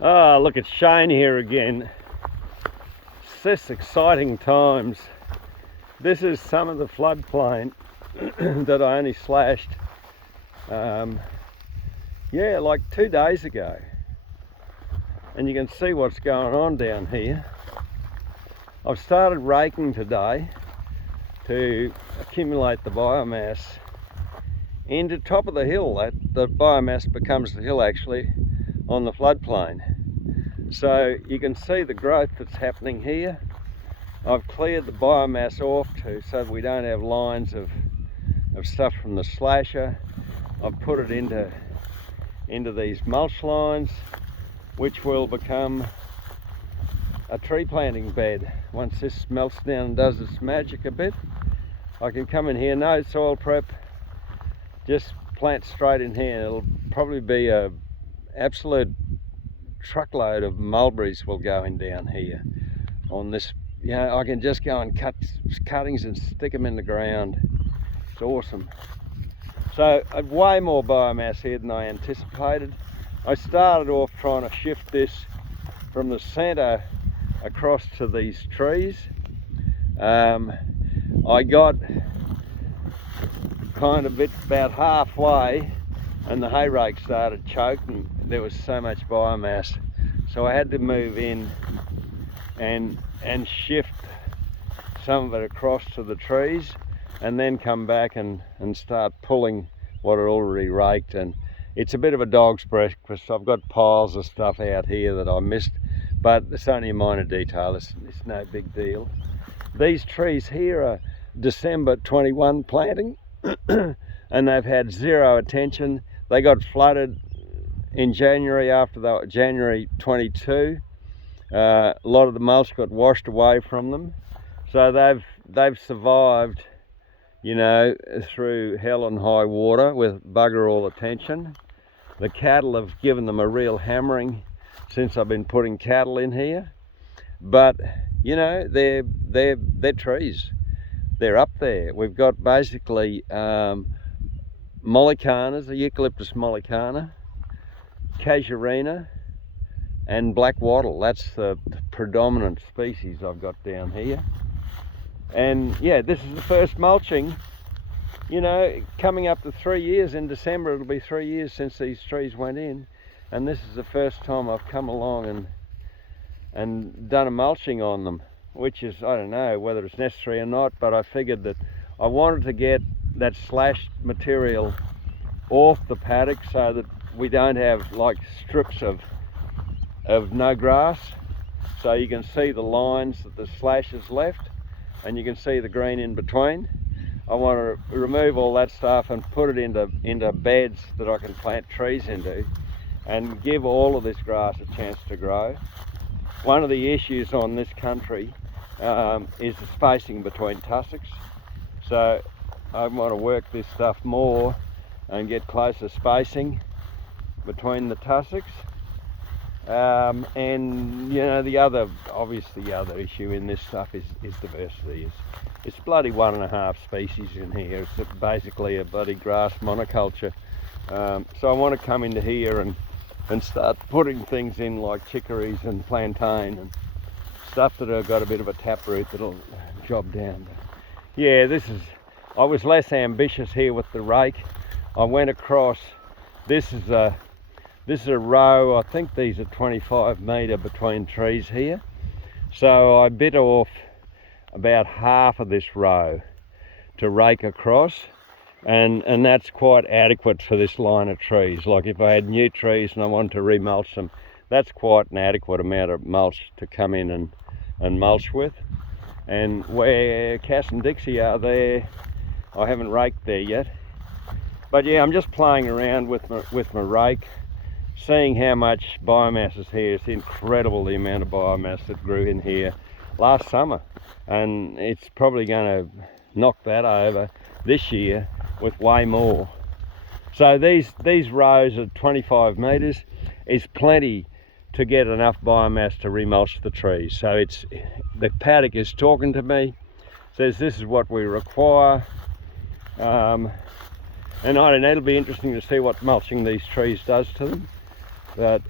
Ah, look, it's Shane here again. It's this exciting times. This is some of the floodplain that I only slashed, like 2 days ago. And you can see what's going on down here. I've started raking today to accumulate the biomass into top of the hill. The biomass becomes the hill actually on the floodplain. So you can see the growth that's happening here. I've cleared the biomass off so that we don't have lines of stuff from the slasher. I've put it into these mulch lines, which will become a tree planting bed. Once this melts down and does its magic a bit, I can come in here, no soil prep, just plant straight in here. It'll probably be a absolute truckload of mulberries will go in down here on this. I can just go and cut cuttings and stick them in the ground. It's awesome. So way more biomass here than I anticipated. I started off trying to shift this from the center across to these trees. I got kind of about halfway and the hay rake started choking. There was so much biomass, so I had to move in and shift some of it across to the trees, and then come back and start pulling what I already raked. And it's a bit of a dog's breakfast. I've got piles of stuff out here that I missed, but it's only a minor detail. It's no big deal. These trees here are December 21 planting and they've had zero attention. They got flooded in January after January 22. A lot of the mulch got washed away from them, so they've survived, through hell and high water with bugger all attention. The cattle have given them a real hammering since I've been putting cattle in here, but they're trees. They're up there. We've got basically mollicanas, the Eucalyptus mollicana, casuarina, and black wattle. That's the predominant species I've got down here. And this is the first mulching, coming up to 3 years. In December it'll be 3 years since these trees went in, and this is the first time I've come along and done a mulching on them, which is, I don't know whether it's necessary or not, but I figured that I wanted to get that slashed material off the paddock so that we don't have like strips of no grass. So you can see the lines that the slash has left, and you can see the green in between. I want to remove all that stuff and put it into beds that I can plant trees into and give all of this grass a chance to grow. One of the issues on this country is the spacing between tussocks. So I want to work this stuff more and get closer spacing between the tussocks. And the other issue in this stuff is diversity. It's bloody 1.5 species in here. It's basically a bloody grass monoculture. So I want to come into here and start putting things in like chicories and plantain and stuff that have got a bit of a taproot that'll job down. I was less ambitious here with the rake. I went across, this is a row, I think these are 25 metre between trees here. So I bit off about half of this row to rake across, and that's quite adequate for this line of trees. Like if I had new trees and I wanted to remulch them, that's quite an adequate amount of mulch to come in and mulch with. And where Cass and Dixie are there, I haven't raked there yet. But I'm just playing around with my rake, seeing how much biomass is here. It's incredible the amount of biomass that grew in here last summer, and it's probably going to knock that over this year with way more. So these rows of 25 metres is plenty to get enough biomass to remulch the trees. So the paddock is talking to me, says this is what we require. And I don't know, it'll be interesting to see what mulching these trees does to them. But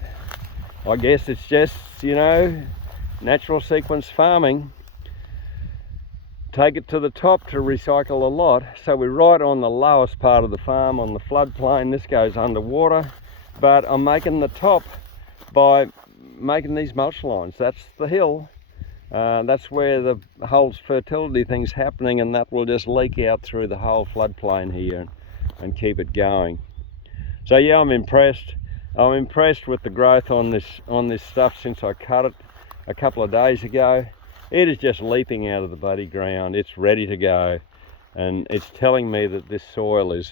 I guess it's just, you know, natural sequence farming. Take it to the top to recycle a lot. So we're right on the lowest part of the farm on the floodplain. This goes underwater, but I'm making the top by making these mulch lines. That's the hill. That's where the whole fertility thing's happening, and that will just leak out through the whole floodplain here and keep it going. So yeah, I'm impressed. I'm impressed with the growth on this stuff since I cut it a couple of days ago. It is just leaping out of the bloody ground. It's ready to go, and it's telling me that this soil is,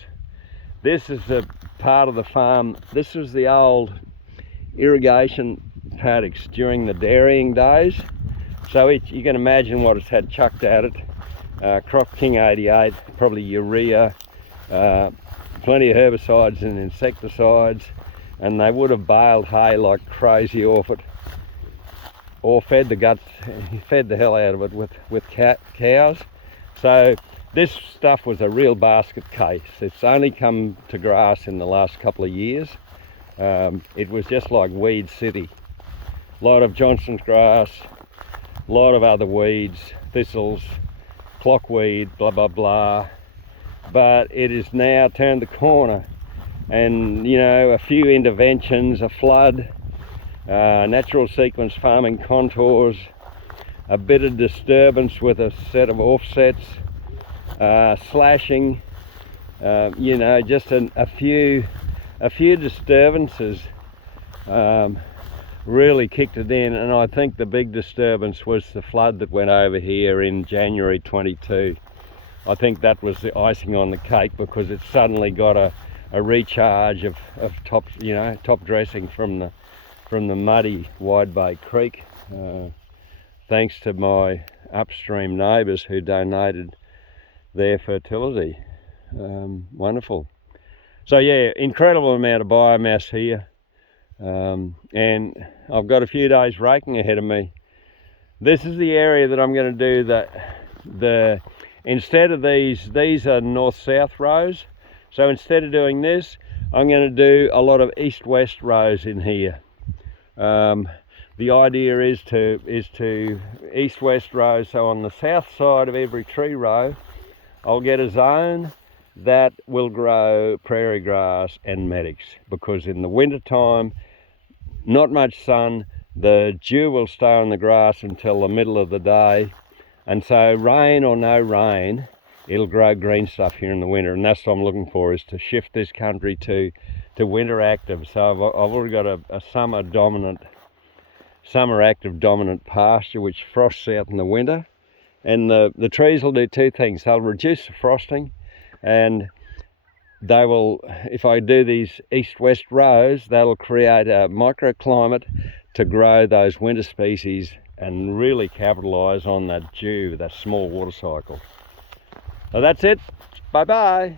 this is the part of the farm, this was the old irrigation paddocks during the dairying days. So you can imagine what it's had chucked at it. Crop King 88, probably urea, plenty of herbicides and insecticides, and they would have baled hay like crazy off it, or fed the guts, fed the hell out of it with cows. So this stuff was a real basket case. It's only come to grass in the last couple of years. It was just like weed city. A lot of Johnson's grass, a lot of other weeds, thistles, clockweed, blah blah blah. But it has now turned the corner, and you know, a few interventions, a flood, natural sequence farming contours, a bit of disturbance with a set of offsets, slashing, you know, just a few disturbances really kicked it in. And I think the big disturbance was the flood that went over here in January 22. I think that was the icing on the cake, because it suddenly got a recharge of top, you know, top dressing from the muddy Wide Bay Creek, thanks to my upstream neighbours who donated their fertility. Wonderful. So yeah, incredible amount of biomass here, and I've got a few days raking ahead of me. This is the area that I'm going to do the instead of these are north-south rows. So instead of doing this, I'm going to do a lot of east-west rows in here. The idea is to east-west rows. So on the south side of every tree row, I'll get a zone that will grow prairie grass and medics, because in the winter time, not much sun, the dew will stay on the grass until the middle of the day, and so rain or no rain, it'll grow green stuff here in the winter. And that's what I'm looking for, is to shift this country to winter active. So I've already got a summer active dominant pasture which frosts out in the winter, and the trees will do two things. They'll reduce the frosting, and they will, if I do these east-west rows, that'll create a microclimate to grow those winter species and really capitalise on that dew, that small water cycle. So that's it. Bye-bye.